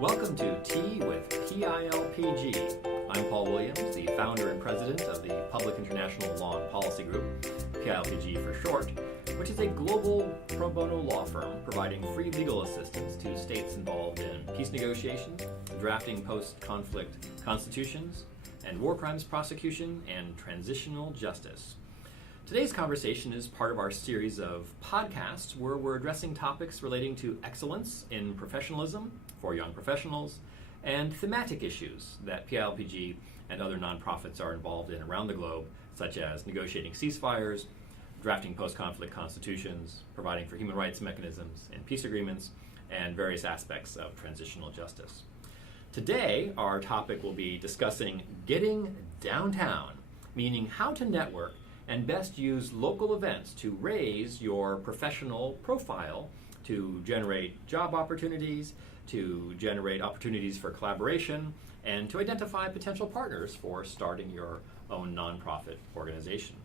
Welcome to Tea with PILPG. I'm Paul Williams, the founder and president of the Public International Law and Policy Group, PILPG for short, which is a global pro bono law firm providing free legal assistance to states involved in peace negotiations, drafting post-conflict constitutions, and war crimes prosecution and transitional justice. Today's conversation is part of our series of podcasts where we're addressing topics relating to excellence in professionalism for young professionals and thematic issues that PILPG and other nonprofits are involved in around the globe, such as negotiating ceasefires, drafting post-conflict constitutions, providing for human rights mechanisms and peace agreements, and various aspects of transitional justice. Today, our topic will be discussing getting downtown, meaning how to network and best use local events to raise your professional profile, to generate job opportunities, to generate opportunities for collaboration, and to identify potential partners for starting your own nonprofit organization.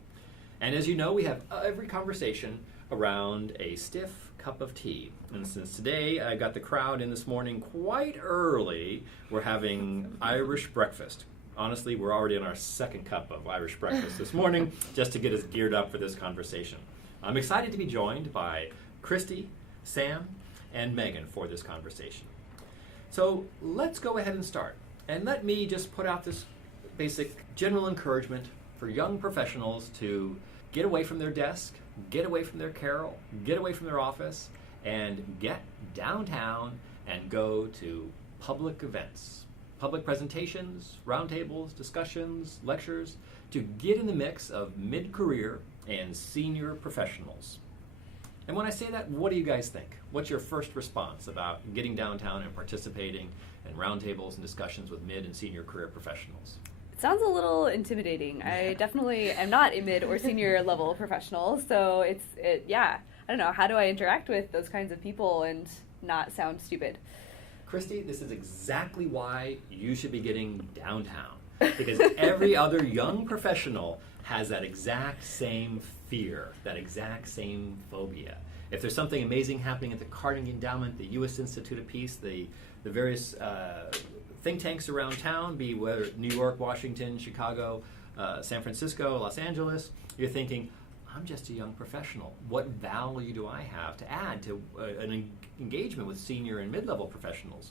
And as you know, we have every conversation around a stiff cup of tea. And since today I got the crowd in this morning quite early, we're having Irish breakfast. Honestly, we're already on our second cup of Irish breakfast this morning just to get us geared up for this conversation. I'm excited to be joined by Christy, Sam, and Megan for this conversation. So let's go ahead and start. And let me just put out this basic general encouragement for young professionals to get away from their desk, get away from their carrel, get away from their office, and get downtown and go to public events. Public presentations, roundtables, discussions, lectures, to get in the mix of mid-career and senior professionals. And when I say that, what do you guys think? What's your first response about getting downtown and participating in roundtables and discussions with mid and senior career professionals? It sounds a little intimidating. I definitely am not a mid or senior level professional, so I don't know, how do I interact with those kinds of people and not sound stupid? Christy, this is exactly why you should be getting downtown, because every other young professional has that exact same fear, that exact same phobia. If there's something amazing happening at the Carnegie Endowment, the U.S. Institute of Peace, the various think tanks around town, be whether New York, Washington, Chicago, San Francisco, Los Angeles, you're thinking, I'm just a young professional. What value do I have to add to an engagement with senior and mid-level professionals?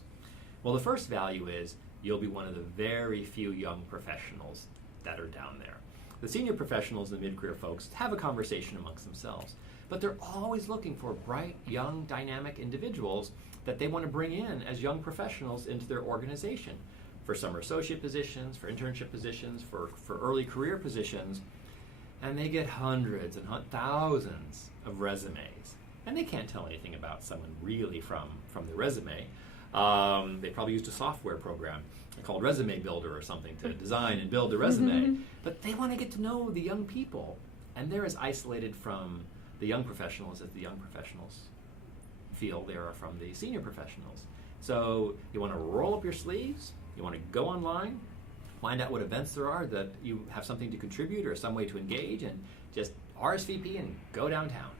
Well, the first value is you'll be one of the very few young professionals that are down there. The senior professionals and the mid-career folks have a conversation amongst themselves, but they're always looking for bright, young, dynamic individuals that they want to bring in as young professionals into their organization for summer associate positions, for internship positions, for early career positions. And they get hundreds and thousands of resumes. And they can't tell anything about someone really from the resume. They probably used a software program called Resume Builder or something to design and build a resume. But they want to get to know the young people. And they're as isolated from the young professionals as the young professionals feel they are from the senior professionals. So you want to roll up your sleeves, you want to go online, find out what events there are that you have something to contribute or some way to engage, and just RSVP and go downtown.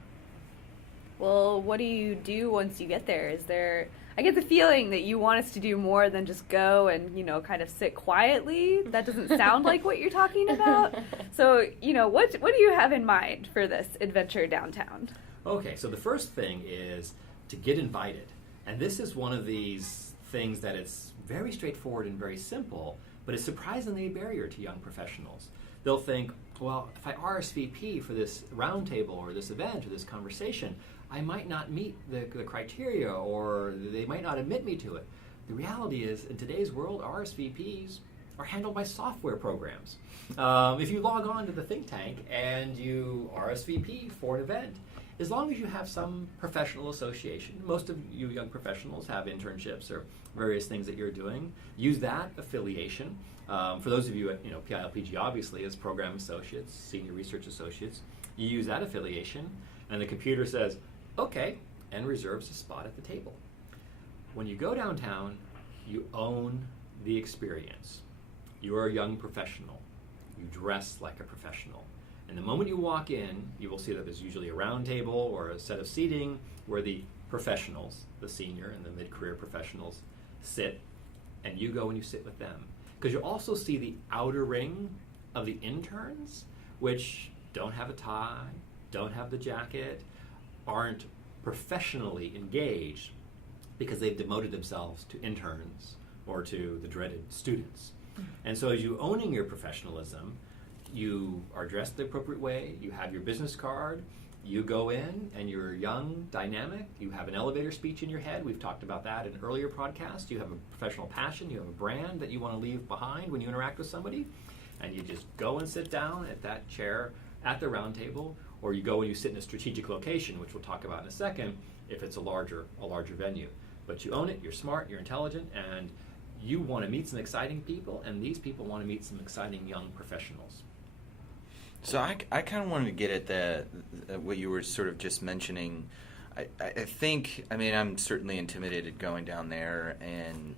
Well, what do you do once you get there? I get the feeling that you want us to do more than just go and, kind of sit quietly. That doesn't sound like what you're talking about. So, what do you have in mind for this adventure downtown? Okay, so the first thing is to get invited. And this is one of these things that it's very straightforward and very simple, but it's surprisingly a barrier to young professionals. They'll think, well, if I RSVP for this roundtable or this event or this conversation, I might not meet the criteria or they might not admit me to it. The reality is, in today's world, RSVPs are handled by software programs. If you log on to the think tank and you RSVP for an event, as long as you have some professional association, most of you young professionals have internships or various things that you're doing, use that affiliation. For those of you at PILPG, obviously, as program associates, senior research associates, you use that affiliation, and the computer says, okay, and reserves a spot at the table. When you go downtown, you own the experience. You are a young professional. You dress like a professional. And the moment you walk in, you will see that there's usually a round table or a set of seating where the professionals, the senior and the mid-career professionals, sit, and you go and you sit with them. Because you also see the outer ring of the interns, which don't have a tie, don't have the jacket, aren't professionally engaged because they've demoted themselves to interns or to the dreaded students. And so as you owning your professionalism, you are dressed the appropriate way, you have your business card, you go in and you're young, dynamic, you have an elevator speech in your head. We've talked about that in earlier podcasts. You have a professional passion, you have a brand that you want to leave behind when you interact with somebody, and you just go and sit down at that chair at the round table, or you go and you sit in a strategic location, which we'll talk about in a second, if it's a larger venue. But you own it, you're smart, you're intelligent, and you want to meet some exciting people, and these people want to meet some exciting young professionals. So I kind of wanted to get at what you were sort of just mentioning. I think, I mean, I'm certainly intimidated going down there, and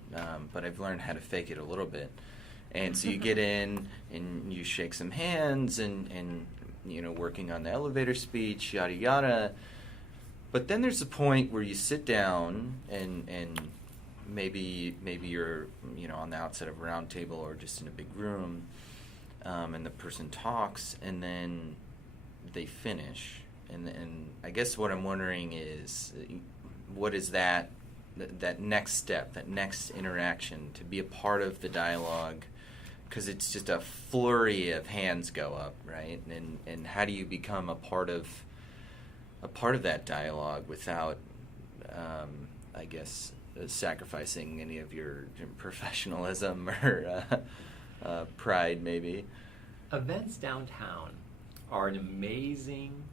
but I've learned how to fake it a little bit. And so you get in and you shake some hands and you know, working on the elevator speech, yada yada. But then there's a point where you sit down and maybe you're, you know, on the outside of a round table or just in a big room, and the person talks and then they finish. And I guess what I'm wondering is, what is that next step, that next interaction, to be a part of the dialogue? Because it's just a flurry of hands go up, right? And how do you become a part of that dialogue without, I guess, sacrificing any of your professionalism or pride, maybe? Events downtown are an amazing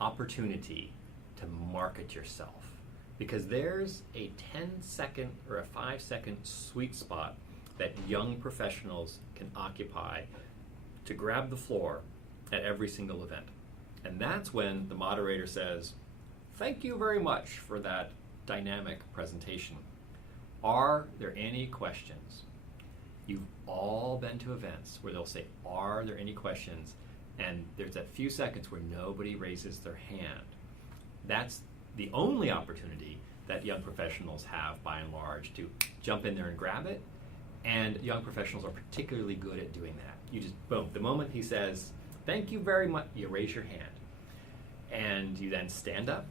opportunity to market yourself, because there's a 10-second or a 5-second sweet spot that young professionals can occupy to grab the floor at every single event. And that's when the moderator says, "Thank you very much for that dynamic presentation. Are there any questions?" You've all been to events where they'll say, "Are there any questions?" And there's that few seconds where nobody raises their hand. That's the only opportunity that young professionals have, by and large, to jump in there and grab it. And young professionals are particularly good at doing that. You just, boom, the moment he says, "Thank you very much," you raise your hand. And you then stand up,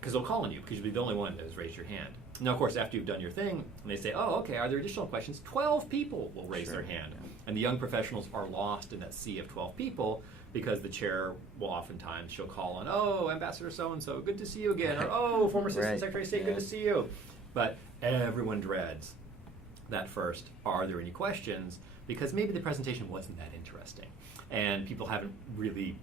because they'll call on you, because you'll be the only one that has raised your hand. Now, of course, after you've done your thing, and they say, "Oh, okay, are there additional questions?" 12 people will raise their hand. And the young professionals are lost in that sea of 12 people, because the chair will oftentimes, she'll call on, "Oh, Ambassador so-and-so, good to see you again," or "Oh, former Assistant Secretary of State, good to see you." But everyone dreads that first, "Are there any questions?" Because maybe the presentation wasn't that interesting, and people haven't really,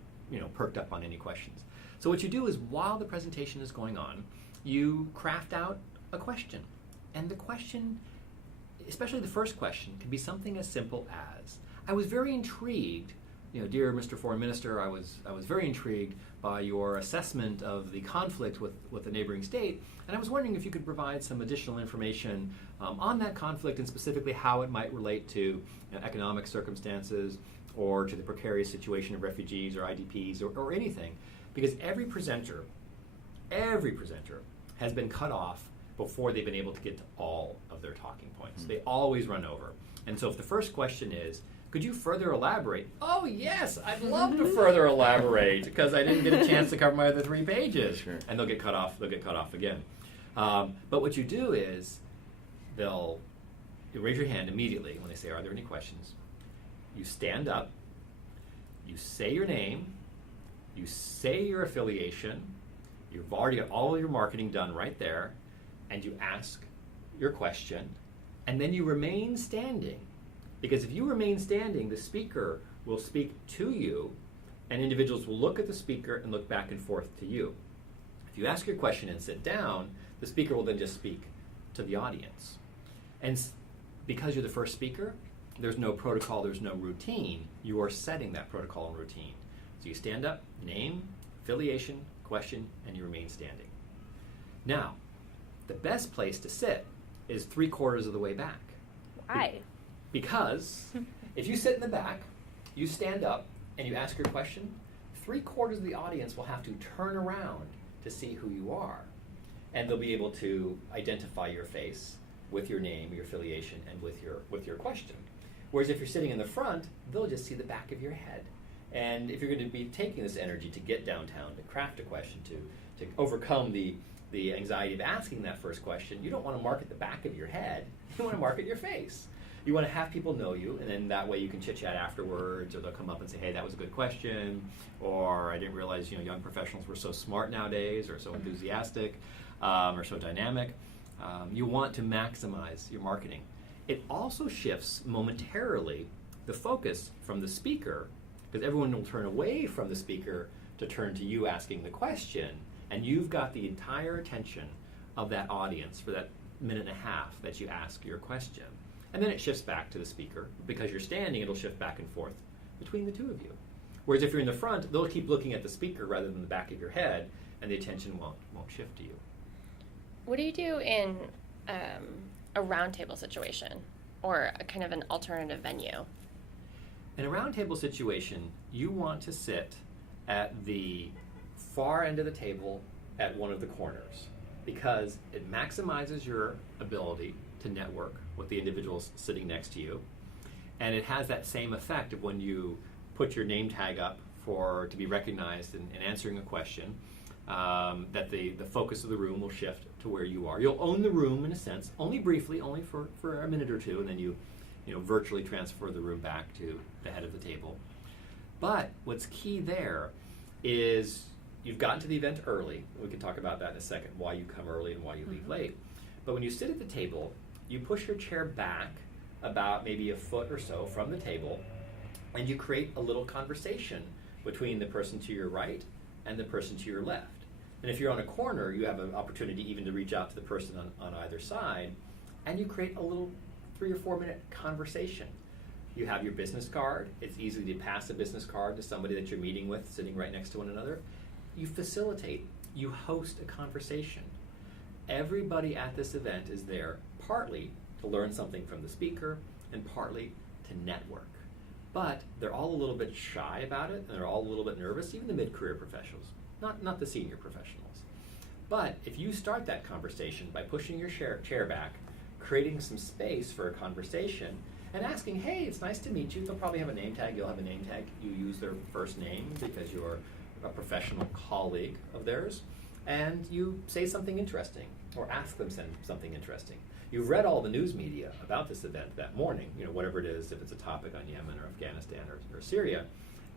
perked up on any questions. So what you do is, while the presentation is going on, you craft out a question. And the question, especially the first question, can be something as simple as, "I was very intrigued, dear Mr. Foreign Minister, I was very intrigued by your assessment of the conflict with the neighboring state, and I was wondering if you could provide some additional information on that conflict, and specifically how it might relate to economic circumstances or to the precarious situation of refugees or IDPs or anything." Because every presenter has been cut off before they've been able to get to all of their talking points. They always run over. And so if the first question is, "Could you further elaborate?" "Oh, yes, I'd love to further elaborate, because I didn't get a chance to cover my other 3 pages." Sure. And they'll get cut off again. But what you do is, you raise your hand immediately when they say, "Are there any questions?" You stand up, you say your name, you say your affiliation, you've already got all of your marketing done right there, and you ask your question, and then you remain standing. Because if you remain standing, the speaker will speak to you, and individuals will look at the speaker and look back and forth to you. If you ask your question and sit down, the speaker will then just speak to the audience. And because you're the first speaker, there's no protocol, there's no routine. You are setting that protocol and routine. So you stand up, name, affiliation, question, and you remain standing. Now, the best place to sit is 3/4 of the way back. Why? Because if you sit in the back, you stand up, and you ask your question, 3/4 of the audience will have to turn around to see who you are. And they'll be able to identify your face. with your name, your affiliation, and with your question. Whereas if you're sitting in the front, they'll just see the back of your head. And if you're going to be taking this energy to get downtown, to craft a question, to overcome the anxiety of asking that first question, you don't want to market the back of your head. You want to market your face. You want to have people know you, and then that way you can chit-chat afterwards, or they'll come up and say, hey, that was a good question, or I didn't realize young professionals were so smart nowadays, or so enthusiastic, or so dynamic. You want to maximize your marketing. It also shifts momentarily the focus from the speaker, because everyone will turn away from the speaker to turn to you asking the question, and you've got the entire attention of that audience for that minute and a half that you ask your question. And then it shifts back to the speaker. Because you're standing, it'll shift back and forth between the two of you. Whereas if you're in the front, they'll keep looking at the speaker rather than the back of your head, and the attention won't shift to you. What do you do in a roundtable situation or a kind of an alternative venue? In a roundtable situation, you want to sit at the far end of the table at one of the corners, because it maximizes your ability to network with the individuals sitting next to you. And it has that same effect of when you put your name tag up to be recognized in answering a question, that the focus of the room will shift to where you are. You'll own the room in a sense, only briefly, only for a minute or two, and then you virtually transfer the room back to the head of the table. But what's key there is you've gotten to the event early. We can talk about that in a second, why you come early and why you leave late. But when you sit at the table, you push your chair back about maybe a foot or so from the table, and you create a little conversation between the person to your right and the person to your left. And if you're on a corner, you have an opportunity even to reach out to the person on either side, and you create a little 3 or 4 minute conversation. You have your business card. It's easy to pass a business card to somebody that you're meeting with, sitting right next to one another. You facilitate, you host a conversation. Everybody at this event is there partly to learn something from the speaker and partly to network. But they're all a little bit shy about it, and they're all a little bit nervous, even the mid-career professionals, not the senior professionals. But if you start that conversation by pushing your chair back, creating some space for a conversation, and asking, hey, it's nice to meet you. They'll probably have a name tag. You'll have a name tag. You use their first name because you're a professional colleague of theirs, and you say something interesting or ask them something interesting. You've read all the news media about this event that morning, whatever it is, if it's a topic on Yemen or Afghanistan or Syria,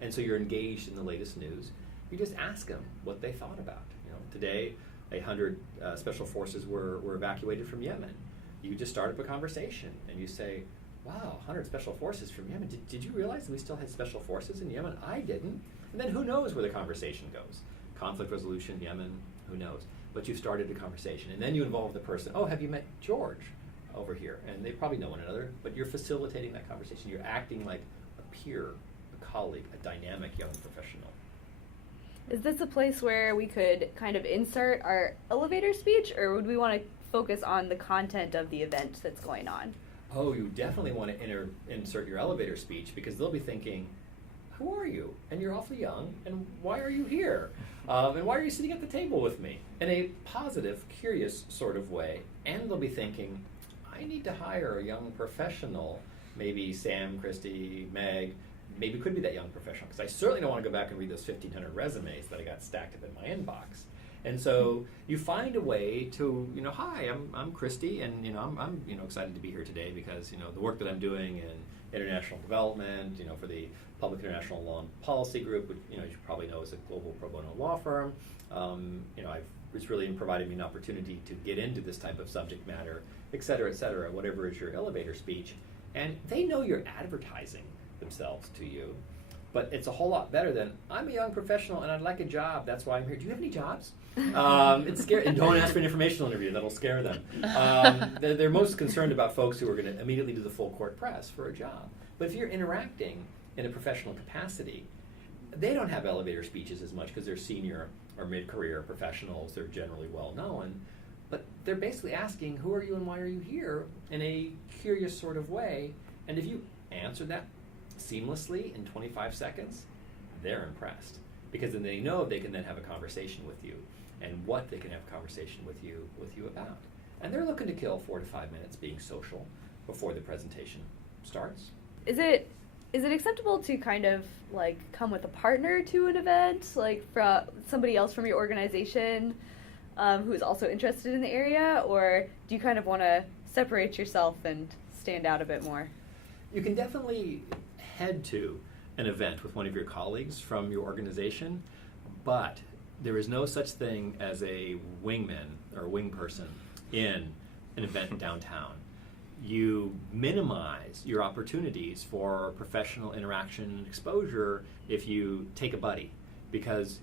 and so you're engaged in the latest news. You just ask them what they thought about. Today, 100 special forces were evacuated from Yemen. You just start up a conversation, and you say, wow, 100 special forces from Yemen. Did you realize that we still had special forces in Yemen? I didn't. And then who knows where the conversation goes? Conflict resolution, Yemen, who knows? But you've started a conversation. And then you involve the person, oh, have you met George over here? And they probably know one another, but you're facilitating that conversation. You're acting like a peer, a colleague, a dynamic young professional. Is this a place where we could kind of insert our elevator speech, or would we want to focus on the content of the event that's going on? Oh, you definitely want to insert your elevator speech, because they'll be thinking, who are you? And you're awfully young, and why are you here? And why are you sitting at the table with me? In a positive, curious sort of way. And they'll be thinking, I need to hire a young professional, maybe Sam, Christy, Meg, maybe could be that young professional, because I certainly don't want to go back and read those 1,500 resumes that I got stacked up in my inbox. And so you find a way to, hi, I'm Christy, and I'm excited to be here today because the work that I'm doing in international development, for the Public International Law Policy Group, which you should probably know is a global pro bono law firm. It's really provided me an opportunity to get into this type of subject matter, et cetera, whatever is your elevator speech. And they know you're advertising themselves to you, but it's a whole lot better than, I'm a young professional and I'd like a job, that's why I'm here. Do you have any jobs? It's scary, and don't ask for an informational interview, that'll scare them. They're most concerned about folks who are going to immediately do the full court press for a job. But if you're interacting in a professional capacity, they don't have elevator speeches as much because they're senior or mid-career professionals, they're generally well known, but they're basically asking, who are you and why are you here, in a curious sort of way, and if you answer that seamlessly in 25 seconds, they're impressed, because then they know they can then have a conversation with you, and what they can have a conversation with you about. and they're looking to kill 4 to 5 minutes being social before the presentation starts. Is it acceptable to kind of like come with a partner to an event, like from somebody else from your organization who is also interested in the area, or do you kind of want to separate yourself and stand out a bit more? You can definitely head to an event with one of your colleagues from your organization, but there is no such thing as a wingman or a wing person in an event downtown. You minimize your opportunities for professional interaction and exposure if you take a buddy, because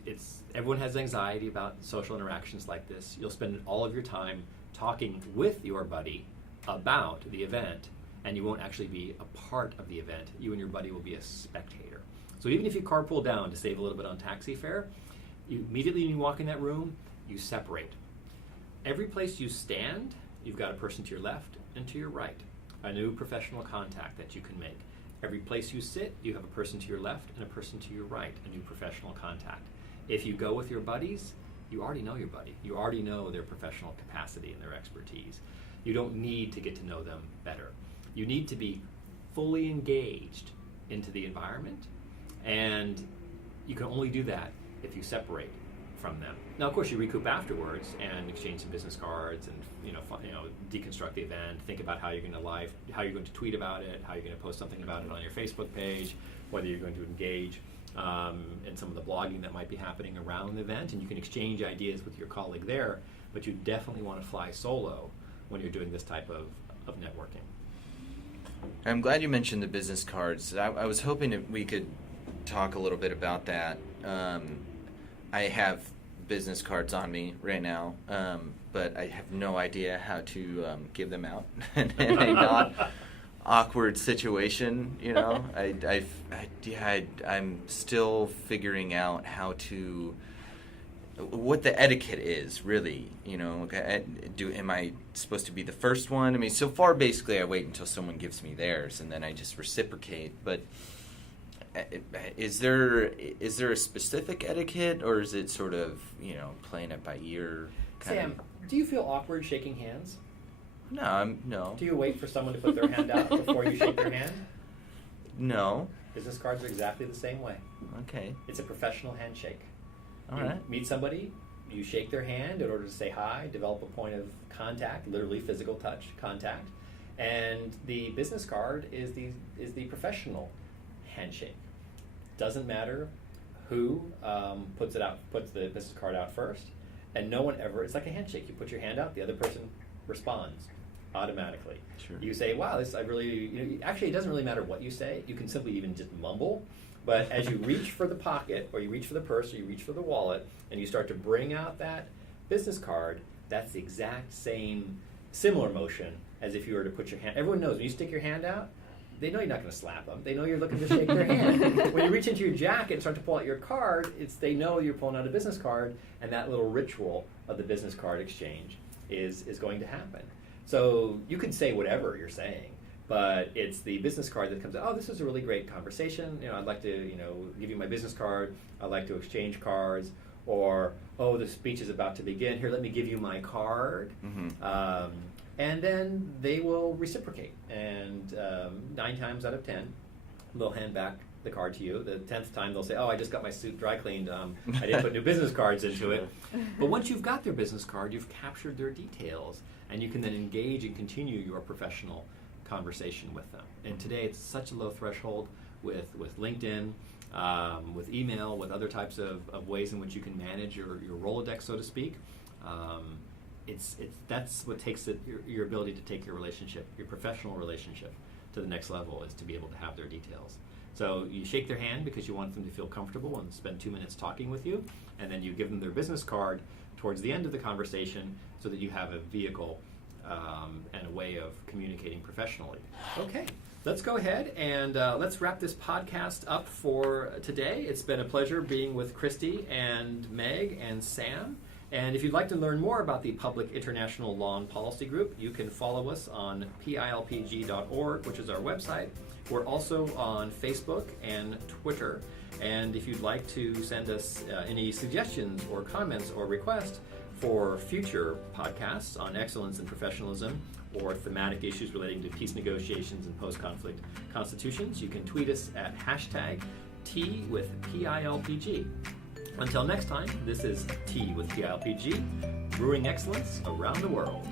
everyone has anxiety about social interactions like this. You'll spend all of your time talking with your buddy about the event, and you won't actually be a part of the event. You and your buddy will be a spectator. So even if you carpool down to save a little bit on taxi fare, you immediately when you walk in that room, you separate. Every place you stand, you've got a person to your left and to your right, a new professional contact that you can make. Every place you sit, you have a person to your left and a person to your right, a new professional contact. If you go with your buddies, you already know your buddy. You already know their professional capacity and their expertise. You don't need to get to know them better. You need to be fully engaged into the environment, and you can only do that if you separate from them. Now, of course, you recoup afterwards and exchange some business cards and deconstruct the event. Think about how you're going to tweet about it, how you're going to post something about it on your Facebook page, whether you're going to engage in some of the blogging that might be happening around the event, and you can exchange ideas with your colleague there. But you definitely want to fly solo when you're doing this type of networking. I'm glad you mentioned the business cards. I was hoping that we could talk a little bit about that. I have business cards on me right now, but I have no idea how to give them out in a not awkward situation. I'm still figuring out what the etiquette is, really. Am I supposed to be the first one? I mean, so far, basically, I wait until someone gives me theirs, and then I just reciprocate. But is there a specific etiquette, or is it sort of, playing it by ear? Sam, do you feel awkward shaking hands? No. Do you wait for someone to put their hand out before you shake their hand? No. Business cards are exactly the same way. Okay. It's a professional handshake. All right. Meet somebody, you shake their hand in order to say hi, develop a point of contact, literally physical touch contact, and the business card is the professional handshake. Doesn't matter who puts the business card out first, and no one ever. It's like a handshake. You put your hand out, the other person responds automatically. Sure. You say, "Wow, actually, it doesn't really matter what you say. You can simply even just mumble." But as you reach for the pocket, or you reach for the purse, or you reach for the wallet, and you start to bring out that business card, that's the exact similar motion as if you were to put your hand. Everyone knows when you stick your hand out, they know you're not going to slap them. They know you're looking to shake their hand. When you reach into your jacket and start to pull out your card, they know you're pulling out a business card, and that little ritual of the business card exchange is going to happen. So you could say whatever you're saying, but it's the business card that comes out. Oh, this is a really great conversation. I'd like to, give you my business card. I'd like to exchange cards. Or, oh, the speech is about to begin. Here, let me give you my card. Mm-hmm. And then they will reciprocate. And 9 times out of 10, they'll hand back the card to you. The 10th time, they'll say, oh, I just got my suit dry cleaned. I didn't put new business cards into it. But once you've got their business card, you've captured their details. And you can then engage and continue your professional conversation with them. And today, it's such a low threshold with LinkedIn, with email, with other types of ways in which you can manage your Rolodex, so to speak. That's what takes your ability to take your professional relationship to the next level, is to be able to have their details. So you shake their hand because you want them to feel comfortable and spend 2 minutes talking with you, and then you give them their business card towards the end of the conversation so that you have a vehicle and a way of communicating professionally. Okay, let's go ahead and let's wrap this podcast up for today. It's been a pleasure being with Christy and Meg and Sam. And if you'd like to learn more about the Public International Law and Policy Group, you can follow us on PILPG.org, which is our website. We're also on Facebook and Twitter. And if you'd like to send us any suggestions or comments or requests For future podcasts on excellence and professionalism or thematic issues relating to peace negotiations and post-conflict constitutions, you can tweet us at #T with PILPG. Until next time, this is Tea with PILPG, brewing excellence around the world.